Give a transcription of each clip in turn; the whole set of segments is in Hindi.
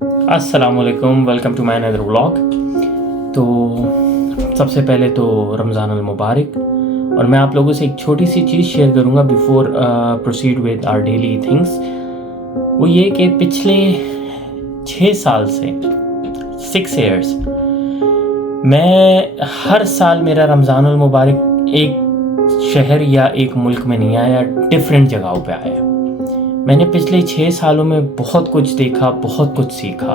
अस्सलामुअलैकुम, welcome to my another vlog. तो सबसे पहले तो रमज़ान अल मुबारक। और मैं आप लोगों से एक छोटी सी चीज़ शेयर करूँगा before proceed with our daily things. वो ये कि पिछले 6 साल से 6 ईयर्स मैं हर साल मेरा रमज़ान अल मुबारक एक शहर या एक मुल्क में नहीं आया, डिफरेंट जगहों पे आया। मैंने पिछले 6 सालों में बहुत कुछ देखा, बहुत कुछ सीखा।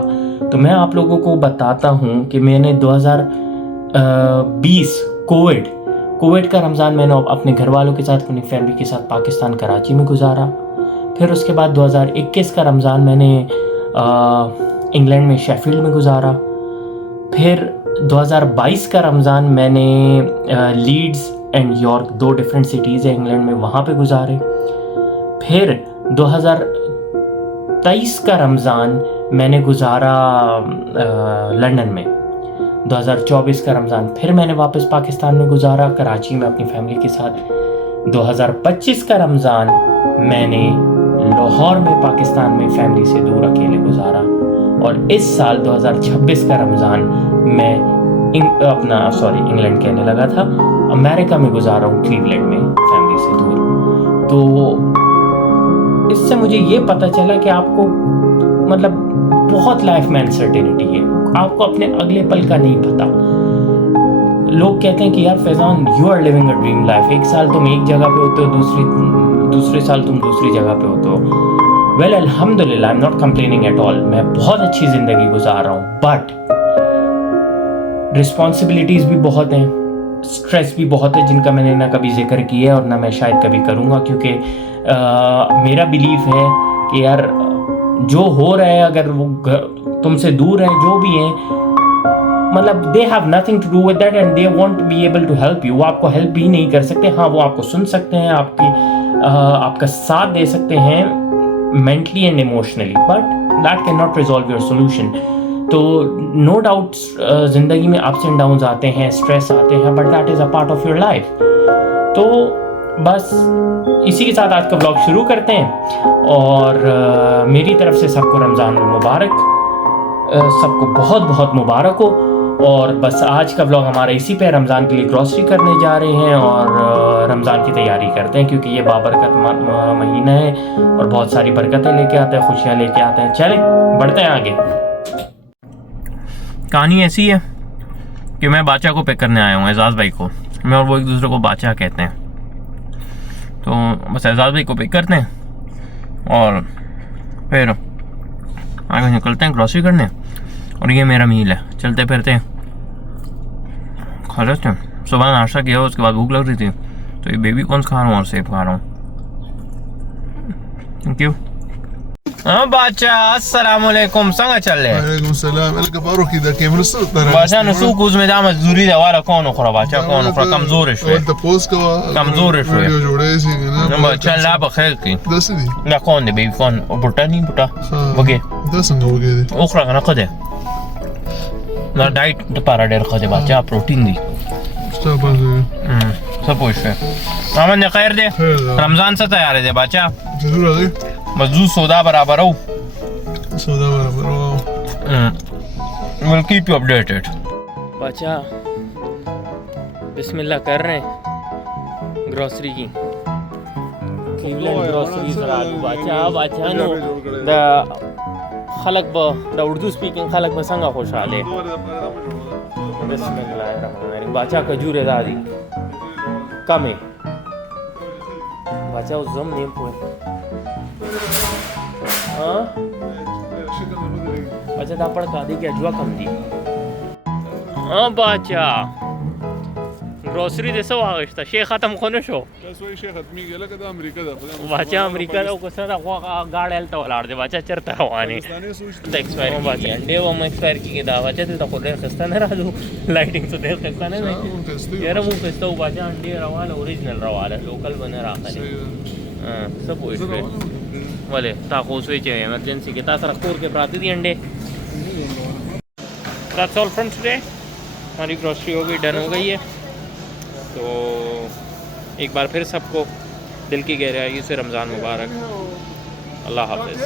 तो मैं आप लोगों को बताता हूँ कि मैंने 2020 कोविड का रमज़ान मैंने अपने घर वालों के साथ, अपनी फैमिली के साथ पाकिस्तान कराची में गुजारा। फिर उसके बाद 2021 का रमज़ान मैंने इंग्लैंड में शेफील्ड में गुजारा। फिर 2022 का रमज़ान मैंने Leeds and York, 2 different cities है इंग्लैंड में, वहाँ पे गुजारे। फिर 2023 का रमज़ान मैंने गुजारा लंदन में। 2024 का रमज़ान फिर मैंने वापस पाकिस्तान में गुजारा, कराची में अपनी फैमिली के साथ। 2025 का रमज़ान मैंने लाहौर में पाकिस्तान में फैमिली से दूर अकेले गुजारा। और इस साल 2026 का रमज़ान मैं इंग्लैंड कहने लगा था, अमेरिका में गुजारा हूँ, क्लीवलैंड में फैमिली से दूर। तो इससे मुझे ये पता चला कि आपको मतलब बहुत लाइफ में अनसर्टेनिटी है, आपको अपने अगले पल का नहीं पता। लोग कहते हैं कि यार Faizan, you are living a dream life, एक साल तुम एक जगह पे होते हो, दूसरे साल तुम दूसरी जगह पे होते हो। वेल अल्हम्दुलिल्लाह, I am not complaining at all, मैं बहुत अच्छी ज़िंदगी गुजार रहा हूँ। बट रिस्पॉन्सिबिलिटीज़ भी बहुत हैं, स्ट्रेस भी बहुत है, जिनका मैंने ना कभी जिक्र किया है और ना मैं शायद कभी करूँगा, क्योंकि मेरा बिलीफ है कि यार जो हो रहा है, अगर वो तुमसे दूर हैं, जो भी हैं, मतलब they have nothing to do with that and they won't be able to help you. वो आपको हेल्प भी नहीं कर सकते। हाँ, वो आपको सुन सकते हैं, आपका साथ दे सकते हैं mentally and emotionally, but that can not resolve your solution. तो नो डाउट ज़िंदगी में अप्स एंड डाउन्स आते हैं, स्ट्रेस आते हैं, but that is a part of your life. तो बस इसी के साथ आज का व्लॉग शुरू करते हैं। और मेरी तरफ से सबको रमज़ान मुबारक, सबको बहुत बहुत मुबारक हो। और बस आज का व्लॉग हमारा इसी पे, रमज़ान के लिए ग्रॉसरी करने जा रहे हैं और रमज़ान की तैयारी करते हैं, क्योंकि ये बाबरकत महीना है और बहुत सारी बरकतें लेके आता है, खुशियाँ लेके आता है। चलें बढ़ते हैं आगे। कहानी ऐसी है कि मैं बाचा को पिक करने आया हूँ, एजाज़ भाई को। मैं और वो एक दूसरे को बाचा कहते हैं। तो बस एजाज़ भाई को पिक करते हैं और फिर आगे निकलते हैं ग्रॉसरी करने। और ये मेरा मील है, चलते फिरते हैं, खा लेते हैं। सुबह नाश्ता किया, उसके बाद भूख लग रही थी, तो ये बेबी कॉर्न खा रहा हूँ और सेब खा रहा हूँ। Thank you. हाँ बाचा, अस्सलामुअलैकुम, संगा चल रहे? वालेकुम सलाम। El caparo kida kem rusul tara. बाचा नसू कुछ में जाम जरूरी है वाला कौन उखरा बाचा कौन उखरा कमजोर है शोए। तो पोस्ट का कमजोर है शोए। वीडियो जोड़े सी ना। नंबर चल ला बखैर की। दस दी। ना कौन दे बेबी कौन बुटा नहीं बुटा। वगे। दस अंग हो गए थे। उखरा ना कदे। ना डाइट तो पारा डेर कदे बाचा प्रोटीन दी। स्टॉप आ। सब कुछ है। अमन ने खैर दे। रमजान से तैयार है दे बाचा। जरूर आ गए। मजदूर सौदा बराबर हो। सौदा बराबर। We'll keep you updated. बाचा बिस्मिल्लाह कर रहे हैं ग्रोसरी की। क्लीवलैंड ग्रोसरी करा दो बाचा नो द खलक ब द उर्दू स्पीकिंग खलक में संगा खुशहाल है। बिस्मिल्लाहिर्रहमानिर्रहीम। बाचा खजूर दादी कम है बाचा, उस जम नेम पोए अच्छा दा पड़ कादी के अजवा कम दी। हाँ बाचा ग्रोसरी दे सो आवश्यकता शेख खत्म खोने शो सोई शेख खत्मी गेला कदा अमेरिका दा बाचा अमेरिका दा को सरा गाड़ एलता वाला दे बाचा चरता हवाने तो एक्सपायर बाचा अंडे वो एक्सपायर की दा बाचा तो को दे खस्ता न राजू लाइटिंग तो दे खस्ता न यार मुंह खस्ता बाचा अंडे रवाल ओरिजिनल रवाल लोकल बने राखने हां सब वो वाले ताको स्विच है इमरजेंसी के तासरा कोर के प्राती दी अंडे। That's all from today. हमारी ग्रोसरी हो गई, डन हो गई है। तो एक बार फिर सबको दिल की गहराइयों से रमज़ान मुबारक। अल्लाह हाफ़िज़।